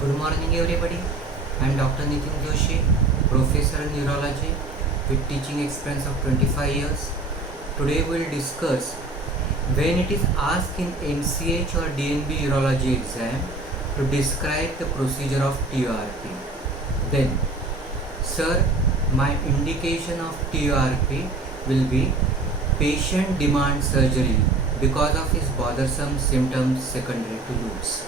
Good morning everybody. I am Dr. Nitin Joshi, Professor in Neurology with teaching experience of 25 years. Today we will discuss when it is asked in MCH or DNB Urology exam to describe the procedure of TURP. Then, sir, my indication of TURP will be patient demands surgery because of his bothersome symptoms secondary to LUTS.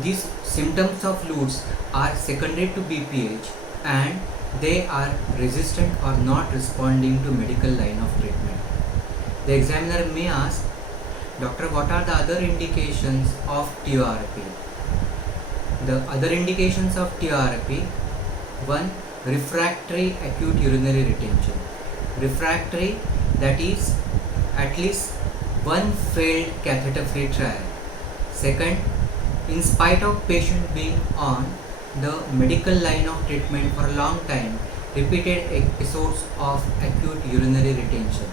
These symptoms of LUTS are secondary to BPH and they are resistant or not responding to medical line of treatment. The examiner may ask, Doctor, what are the other indications of TURP? The other indications of TURP: 1. Refractory acute urinary retention. Refractory, that is at least one failed catheter-free trial. Second, in spite of patient being on the medical line of treatment for a long time, repeated episodes of acute urinary retention.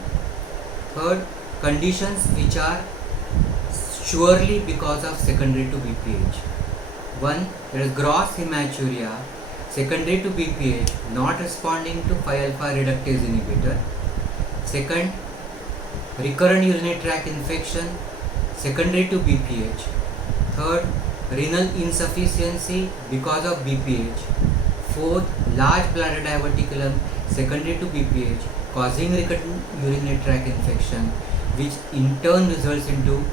Third, conditions which are surely because of secondary to BPH. 1. There is gross hematuria secondary to BPH not responding to 5-alpha reductase inhibitor. Second, recurrent urinary tract infection secondary to BPH. Third, renal insufficiency because of BPH. Fourth, large bladder diverticulum secondary to BPH causing recurrent urinary tract infection, which in turn results into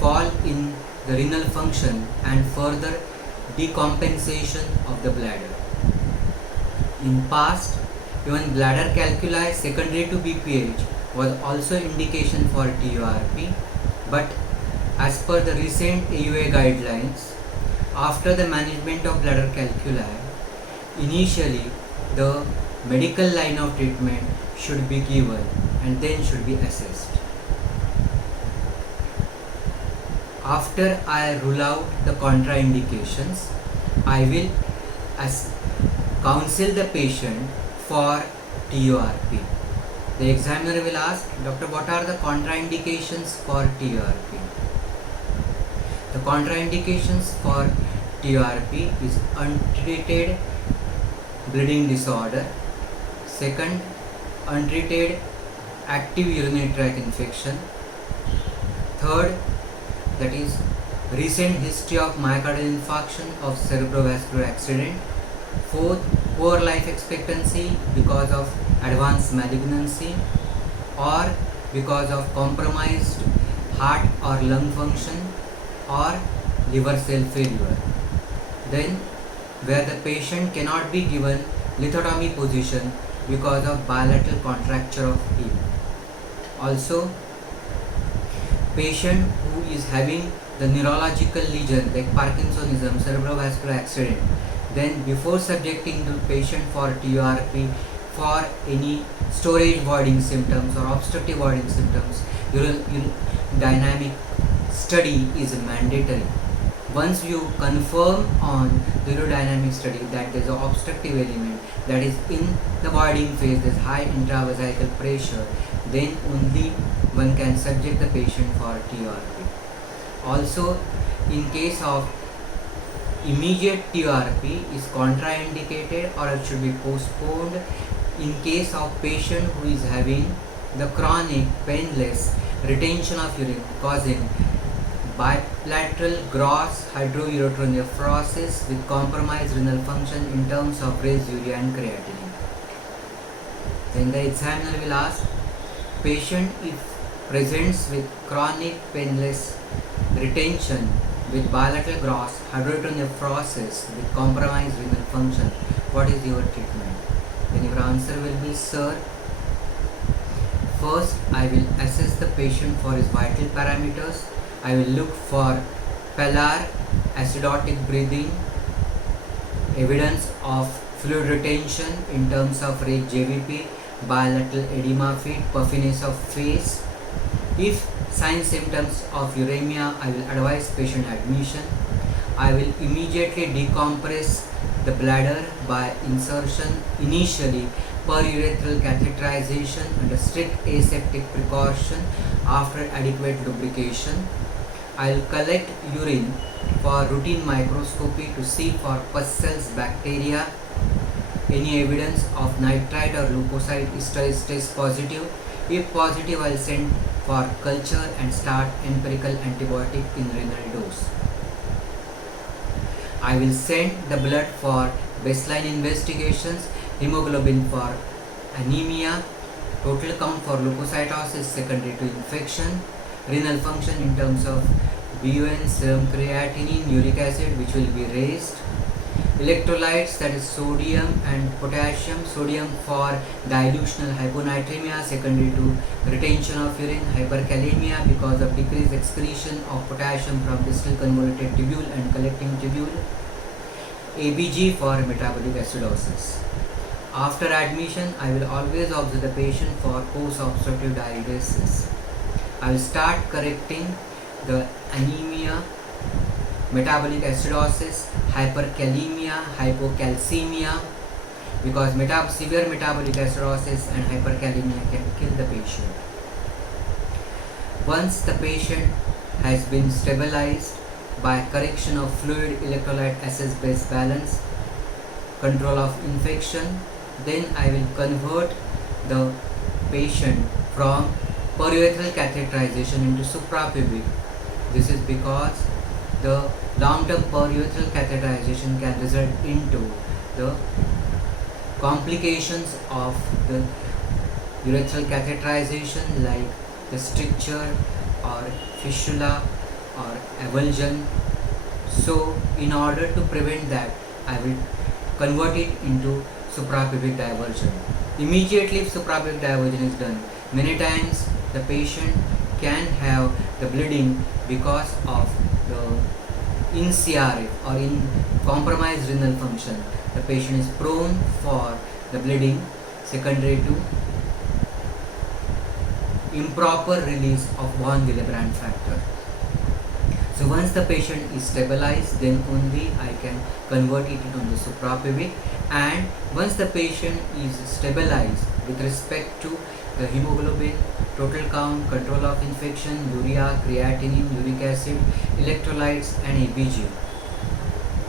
fall in the renal function and further decompensation of the bladder. In past, even bladder calculi secondary to BPH was also indication for TURP, but as per the recent AUA guidelines, after the management of bladder calculi, initially the medical line of treatment should be given and then should be assessed. After I rule out the contraindications, I will counsel the patient for TURP. The examiner will ask, Doctor, what are the contraindications for TURP? The contraindications for TURP is untreated bleeding disorder. Second, untreated active urinary tract infection. Third, that is recent history of myocardial infarction of cerebrovascular accident. Fourth, poor life expectancy because of advanced malignancy or because of compromised heart or lung function or liver cell failure. Then, where the patient cannot be given lithotomy position because of bilateral contracture of hip. Also, patient who is having the neurological lesion like Parkinsonism, cerebrovascular accident, then before subjecting the patient for TURP for any storage voiding symptoms or obstructive voiding symptoms, dynamic study is mandatory. Once you confirm on the urodynamic study that there is an obstructive element that is in the voiding phase, there is high intravesical pressure, then only one can subject the patient for TURP. Also, in case of immediate TURP is contraindicated or it should be postponed in case of patient who is having the chronic painless retention of urine causing bilateral gross hydroureteronephrosis with compromised renal function in terms of raised urea and creatinine. Then the examiner will ask, patient if presents with chronic painless retention with bilateral gross hydroureteronephrosis with compromised renal function, what is your treatment? Then your answer will be, sir, first I will assess the patient for his vital parameters. I will look for PALAR, acidotic breathing, evidence of fluid retention in terms of rate JVP, bilateral edema feed, puffiness of face. If signs symptoms of uremia, I will advise patient admission. I will immediately decompress the bladder by insertion initially perurethral catheterization under strict aseptic precaution after adequate lubrication. I'll collect urine for routine microscopy to see for pus cells, bacteria. Any evidence of nitrite or leukocyte is test positive. If positive, I'll send for culture and start empirical antibiotic in renal dose. I will send the blood for baseline investigations, hemoglobin for anemia, total count for leukocytosis secondary to infection, renal function in terms of BUN, serum creatinine, uric acid which will be raised, electrolytes, that is sodium and potassium, sodium for dilutional hyponatremia secondary to retention of urine, hyperkalemia because of decreased excretion of potassium from distal convoluted tubule and collecting tubule, ABG for metabolic acidosis. After admission, I will always observe the patient for post-obstructive diuresis. I will start correcting the anemia, metabolic acidosis, hyperkalemia, hypocalcemia, because severe metabolic acidosis and hyperkalemia can kill the patient. Once the patient has been stabilized by correction of fluid electrolyte acid base balance, control of infection, then I will convert the patient from periurethral catheterization into suprapubic. This is because the long-term periurethral catheterization can result into the complications of the urethral catheterization like the stricture or fistula or avulsion. So in order to prevent that, I will convert it into suprapubic diversion. Immediately if suprapubic diversion is done, many times the patient can have the bleeding because of the CRF or in compromised renal function. The patient is prone for the bleeding secondary to improper release of von Willebrand factor. So once the patient is stabilized, then only I can convert it into the suprapubic, and once the patient is stabilized with respect to the hemoglobin, total count, control of infection, urea, creatinine, uric acid, electrolytes and ABG.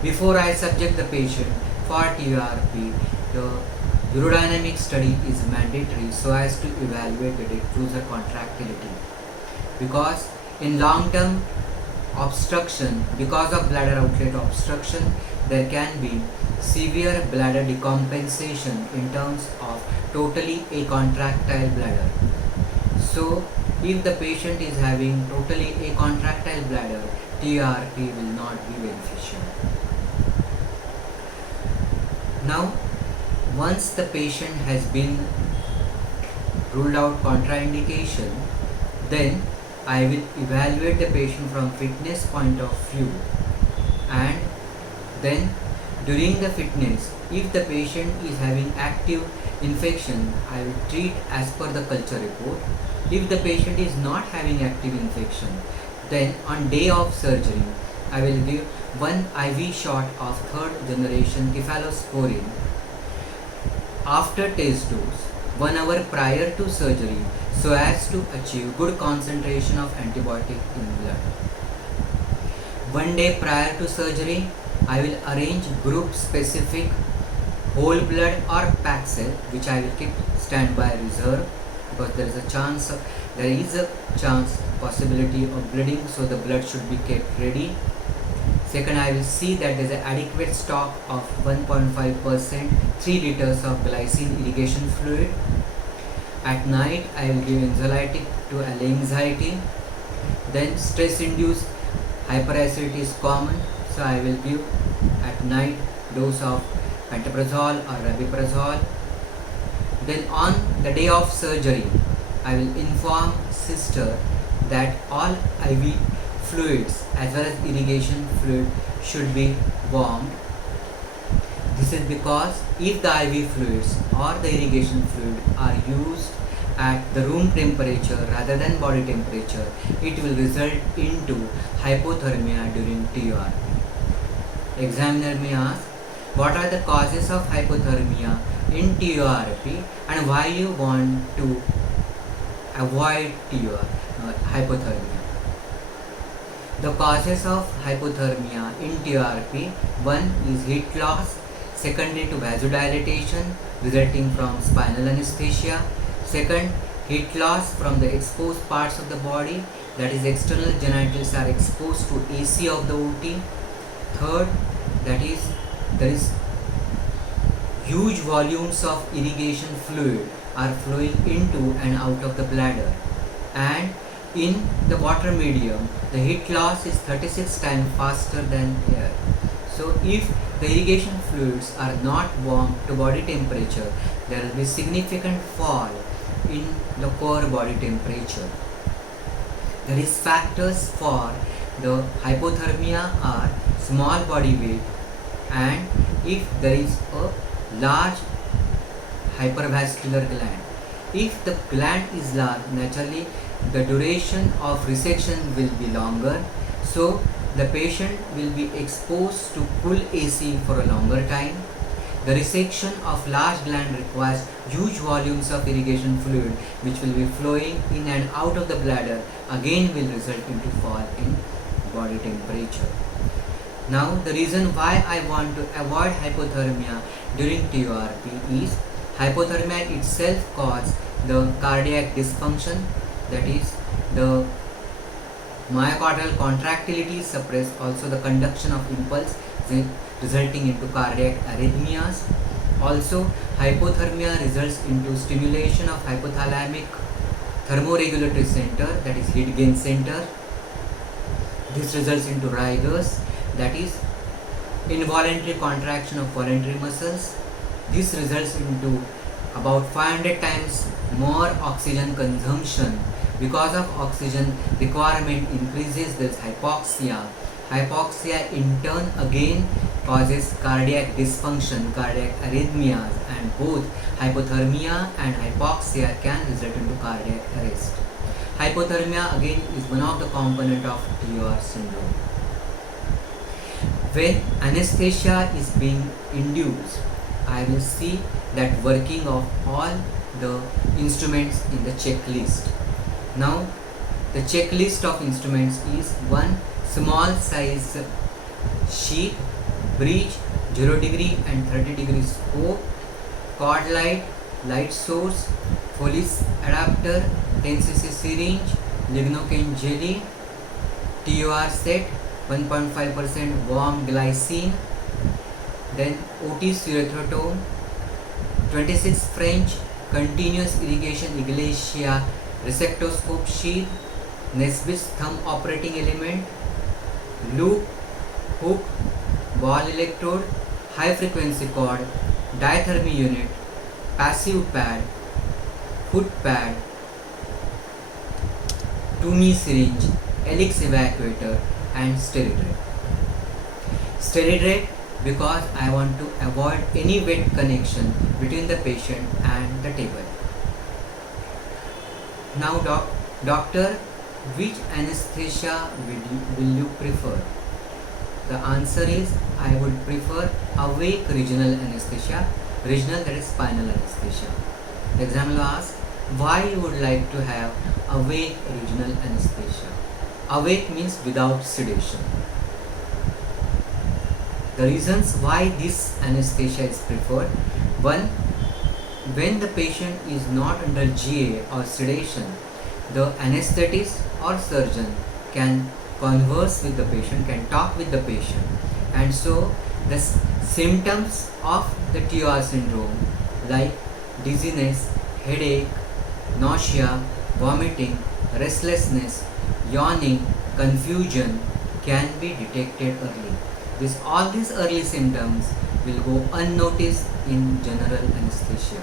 Before I subject the patient for TURP, the urodynamic study is mandatory so as to evaluate the diffuser contractility, because in long term obstruction, because of bladder outlet obstruction, there can be severe bladder decompensation in terms of totally acontractile bladder. So if the patient is having totally acontractile bladder, TURP will not be beneficial. Now once the patient has been ruled out contraindication, then I will evaluate the patient from fitness point of view, and then during the fitness, if the patient is having active infection, I will treat as per the culture report. If the patient is not having active infection, then on day of surgery, I will give one IV shot of third generation cephalosporin after test dose 1 hour prior to surgery, so as to achieve good concentration of antibiotic in blood. 1 day prior to surgery, I will arrange group specific whole blood or packed cell, which I will keep standby reserve, because there is a chance possibility of bleeding, so the blood should be kept ready. Second, I will see that there is an adequate stock of 1.5%, 3 liters of glycine irrigation fluid. At night, I will give anxiolytic to allay anxiety. Then stress-induced hyperacidity is common, so I will give at night dose of pantoprazole or rabeprazole. Then on the day of surgery, I will inform sister that all IV fluids as well as irrigation fluid should be warmed. This is because if the IV fluids or the irrigation fluid are used at the room temperature rather than body temperature, it will result into hypothermia during TURP. Examiner may ask, what are the causes of hypothermia in TURP and why you want to avoid hypothermia? The causes of hypothermia in TRP: one is heat loss, secondary to vasodilatation resulting from spinal anesthesia. Second, heat loss from the exposed parts of the body, that is external genitals are exposed to AC of the OT. Third, that is there is huge volumes of irrigation fluid are flowing into and out of the bladder, and in the water medium the heat loss is 36 times faster than air. So if the irrigation fluids are not warm to body temperature, there will be significant fall in the core body temperature. The risk factors for the hypothermia are small body weight, and if there is a large hypervascular gland. If the gland is large, naturally the duration of resection will be longer, so the patient will be exposed to full AC for a longer time. The resection of large gland requires huge volumes of irrigation fluid which will be flowing in and out of the bladder, again will result into fall in body temperature. Now the reason why I want to avoid hypothermia during TRP is hypothermia itself causes the cardiac dysfunction, that is the myocardial contractility suppress also the conduction of impulse resulting into cardiac arrhythmias. Also hypothermia results into stimulation of hypothalamic thermoregulatory center, that is heat gain center. This results into rigors, that is involuntary contraction of voluntary muscles. This results into about 500 times more oxygen consumption. Because of oxygen requirement increases, there is hypoxia. Hypoxia in turn again causes cardiac dysfunction, cardiac arrhythmias, and both hypothermia and hypoxia can result into cardiac arrest. Hypothermia again is one of the components of TR syndrome. When anesthesia is being induced, I will see that working of all the instruments in the checklist. Now the checklist of instruments is: one, small size sheet, bridge, 0 degree and 30 degree scope, cord light, light source, Foley adapter, 10 cc syringe, lignocaine jelly, TOR set, 1.5% warm glycine, then OT urethrotomy, 26 French continuous irrigation Iglesia resectoscope sheath, Nesbit's thumb operating element, loop, hook, ball electrode, high frequency cord, diathermy unit, passive pad, foot pad, Toomey syringe, Elix evacuator, and SteriDrape. SteriDrape because I want to avoid any wet connection between the patient and the table. Now doctor, which anesthesia will you prefer? The answer is I would prefer awake regional anesthesia. Regional, that is spinal anesthesia. The examiner asks why you would like to have awake regional anesthesia. Awake means without sedation. The reasons why this anesthesia is preferred: one, when the patient is not under GA or sedation, the anesthetist or surgeon can converse with the patient, can talk with the patient, and so the symptoms of the TR syndrome like dizziness, headache, nausea, vomiting, restlessness, yawning, confusion can be detected early. All these early symptoms will go unnoticed in general anesthesia.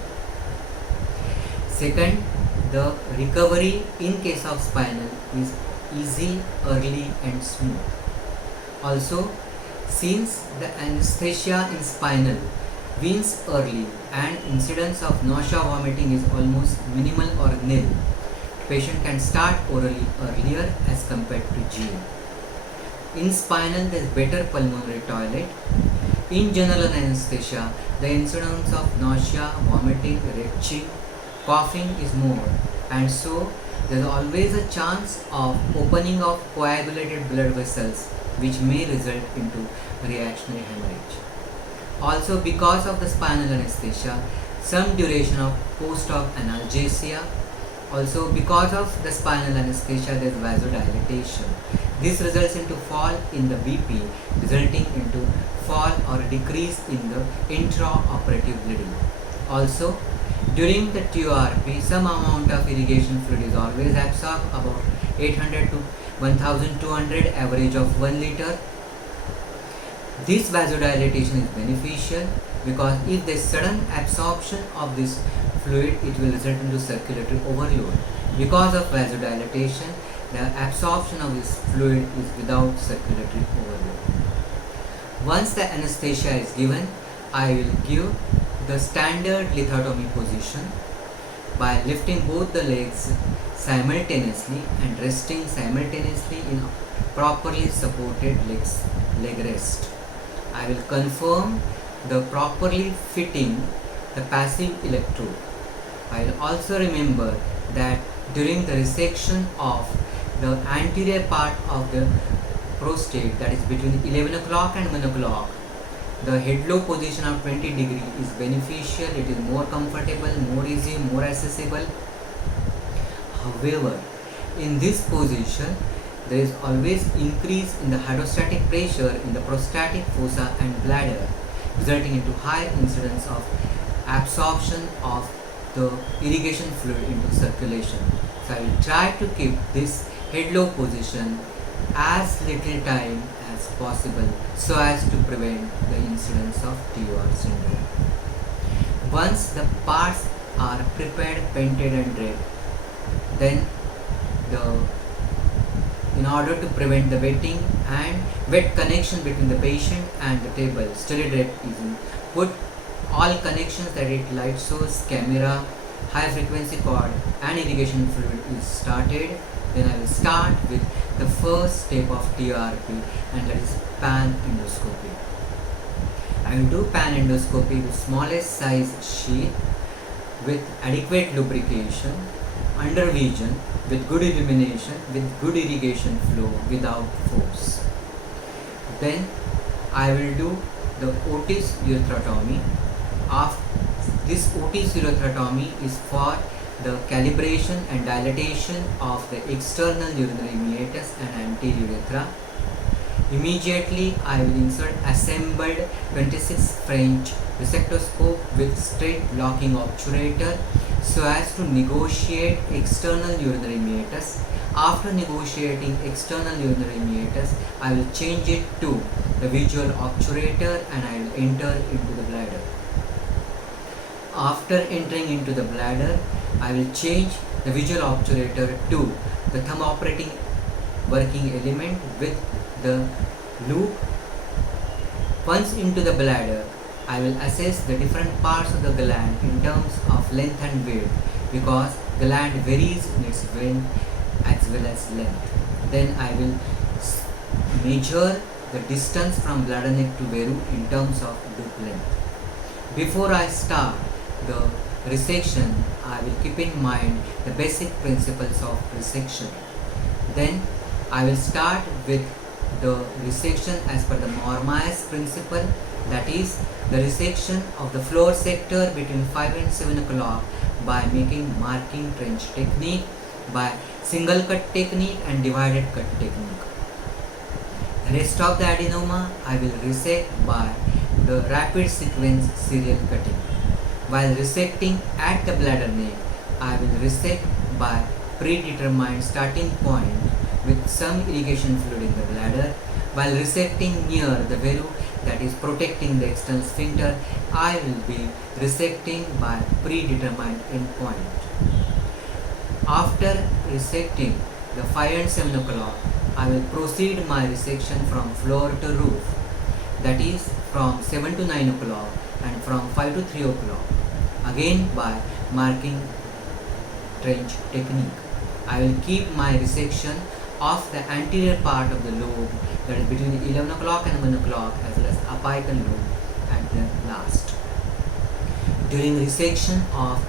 Second, the recovery in case of spinal is easy, early, and smooth. Also, since the anesthesia in spinal weans early and incidence of nausea, vomiting is almost minimal or nil, patient can start orally earlier as compared to GA. In spinal, there is better pulmonary toilet. In general anesthesia, the incidence of nausea, vomiting, retching, coughing is more. and so there is always a chance of opening of coagulated blood vessels, which may result into reactionary hemorrhage. Also, because of the spinal anesthesia, some duration of post-op analgesia. Also, because of the spinal anesthesia, there is vasodilatation. This results into fall in the BP, resulting into fall or decrease in the intraoperative bleeding. Also, during the TURP, some amount of irrigation fluid is always absorbed, about 800 to 1200, average of 1 liter. This vasodilatation is beneficial because if there is sudden absorption of this fluid, it will result into circulatory overload. Because of vasodilatation, the absorption of this fluid is without circulatory overload. Once the anesthesia is given, I will give the standard lithotomy position by lifting both the legs simultaneously and resting simultaneously in properly supported leg rest. I will confirm the properly fitting the passive electrode. I will also remember that during the resection of the anterior part of the prostate, that is between 11 o'clock and 1 o'clock, the head low position of 20 degree is beneficial. It is more comfortable, more easy, more accessible. However, in this position, there is always increase in the hydrostatic pressure in the prostatic fossa and bladder, resulting into high incidence of absorption of the irrigation fluid into circulation. So I will try to keep this head low position as little time as possible so as to prevent the incidence of TUR syndrome. Once the parts are prepared, painted and draped, then in order to prevent the wetting and wet connection between the patient and the table, SteriDrape is put. All connections, that is light source, camera, high frequency cord and irrigation fluid is started. Then I will start with the first step of TURP, and that is pan endoscopy. I will do pan endoscopy with smallest size sheath with adequate lubrication, under vision, with good illumination, with good irrigation flow without force. Then I will do the Otis ureterotomy. This Otis ureterotomy is for the calibration and dilatation of the external urinary meatus and anterior urethra. Immediately I will insert assembled 26 French resectoscope with straight blocking obturator so as to negotiate external urinary meatus. After negotiating external urinary meatus, I will change it to the visual obturator and I will enter into the bladder. After entering into the bladder, I will change the visual obturator to the thumb operating working element with the loop. Once into the bladder, I will assess the different parts of the gland in terms of length and width, because gland varies in its width as well as length. Then I will measure the distance from bladder neck to Veru in terms of loop length. Before I start the resection, I will keep in mind the basic principles of resection. Then I will start with the resection as per the Mormai's principle, that is the resection of the floor sector between 5 and 7 o'clock by making marking trench technique, by single cut technique and divided cut technique. The rest of the adenoma I will resect by the rapid sequence serial cutting. While resecting at the bladder neck, I will resect by predetermined starting point with some irrigation fluid in the bladder. While resecting near the Veru, that is protecting the external sphincter, I will be resecting by predetermined endpoint. After resecting the 5 and 7 o'clock, I will proceed my resection from floor to roof, that is from 7 to 9 o'clock and from 5 to 3 o'clock, again by marking trench technique. I will keep my resection of the anterior part of the lobe, that is between 11 o'clock and 1 o'clock, as well as apical lobe at the last. During resection of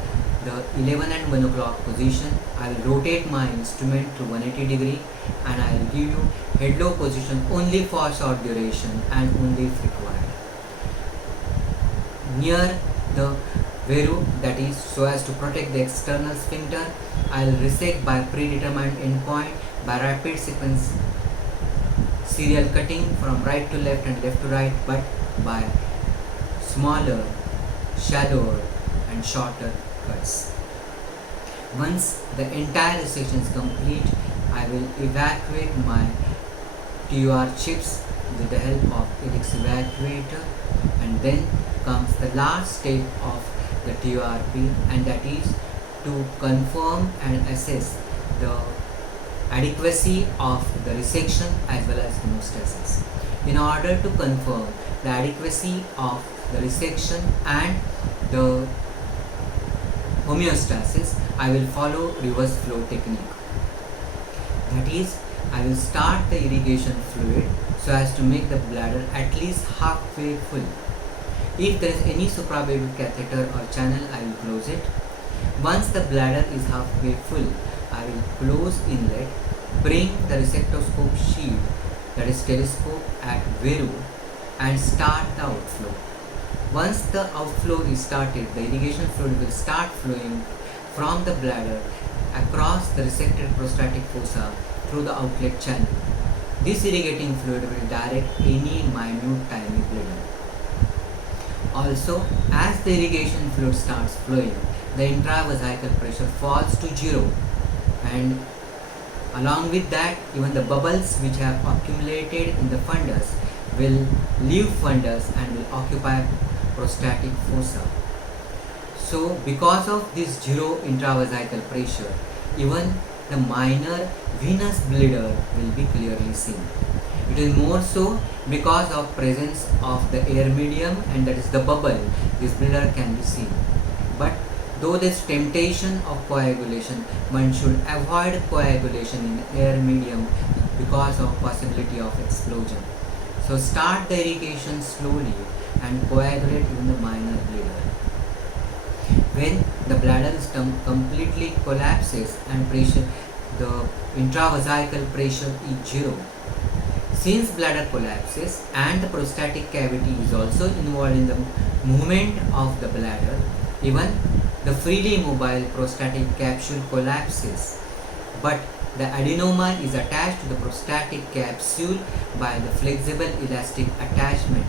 the 11 and 1 o'clock position. I will rotate my instrument to 180 degree and I will give you head low position only for short duration and only if required. Near the Veru, that is so as to protect the external sphincter, I will resect by predetermined endpoint by rapid sequence serial cutting from right to left and left to right, but by smaller, shallower and shorter cuts. Once the entire resection is complete, I will evacuate my TUR chips with the help of helix evacuator, and then comes the last step of the TURP, and that is to confirm and assess the adequacy of the resection as well as hemostasis. In order to confirm the adequacy of the resection and the homeostasis, I will follow reverse flow technique. That is, I will start the irrigation fluid so as to make the bladder at least halfway full. If there is any suprapubic catheter or channel, I will close it. Once the bladder is halfway full, I will close inlet, bring the resectoscope sheet, that is telescope, at Veru and start the outflow. Once the outflow is started, the irrigation fluid will start flowing from the bladder across the resected prostatic fossa through the outlet channel. This irrigating fluid will direct any minute tiny bleeding. Also, as the irrigation fluid starts flowing, the intravesical pressure falls to 0, and along with that, even the bubbles which have accumulated in the fundus will leave fundus and will occupy prostatic fossa. So, because of this 0 intravesical pressure, even the minor venous bleeder will be clearly seen. It is more so because of presence of the air medium, and that is the bubble, this bleeder can be seen. But though there's temptation of coagulation, one should avoid coagulation in air medium because of possibility of explosion. So start the irrigation slowly and coagulate even the minor bleeder. When the bladder is completely collapses and pressure, the intravesical pressure is 0. Since bladder collapses and the prostatic cavity is also involved in the movement of the bladder, even the freely mobile prostatic capsule collapses, but the adenoma is attached to the prostatic capsule by the flexible elastic attachment,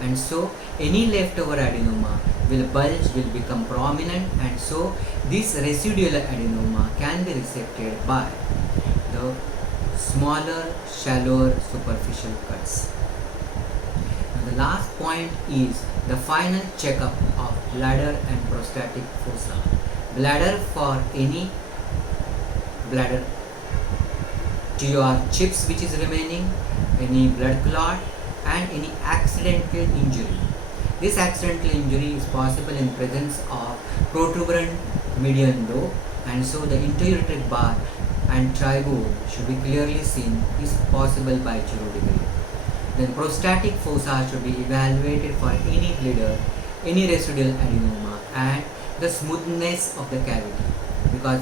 and so any leftover adenoma will bulge, will become prominent, and so this residual adenoma can be resected by the smaller, shallower superficial cuts. Now the last point is the final checkup of bladder and prostatic fossa. Bladder for any bladder TUR chips which is remaining, any blood clot and any accidental injury. This accidental injury is possible in presence of protuberant median lobe, and so the interureteric bar and trigone should be clearly seen is possible by 0 degree. Then prostatic fossa should be evaluated for any bleeder, any residual adenoma and the smoothness of the cavity, because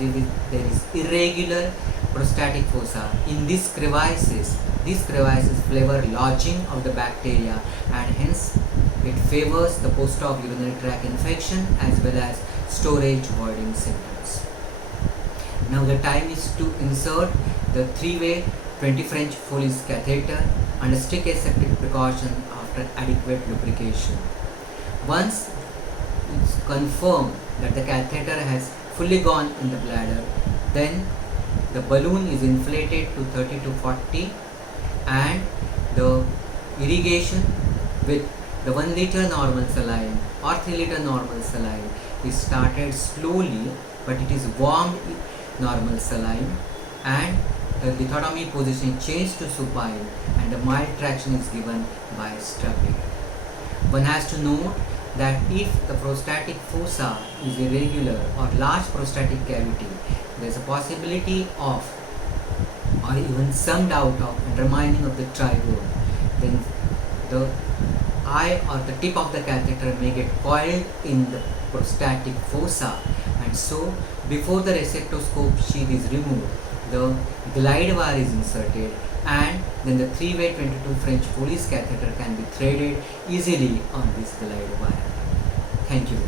there is irregular prostatic fossa. In these crevices favor lodging of the bacteria, and hence it favors the post-op urinary tract infection as well as storage voiding symptoms. Now the time is to insert the 3-way 20 French Foley's catheter under strict aseptic precaution after adequate lubrication. Once it's confirmed that the catheter has fully gone in the bladder, then the balloon is inflated to 30 to 40 and the irrigation with the 1 liter normal saline or 3 liter normal saline is started slowly, but it is warmed normal saline, and the lithotomy position changed to supine and the mild traction is given by strapping. One has to note that if the prostatic fossa is irregular or large prostatic cavity, there is a possibility of or even some doubt of undermining of the trigone, then the eye or the tip of the catheter may get coiled in the prostatic fossa, and So before the resectoscope sheath is removed, the glide wire is inserted, and then the 3-way 22 French Foley's catheter can be threaded easily on this glide wire. Thank you.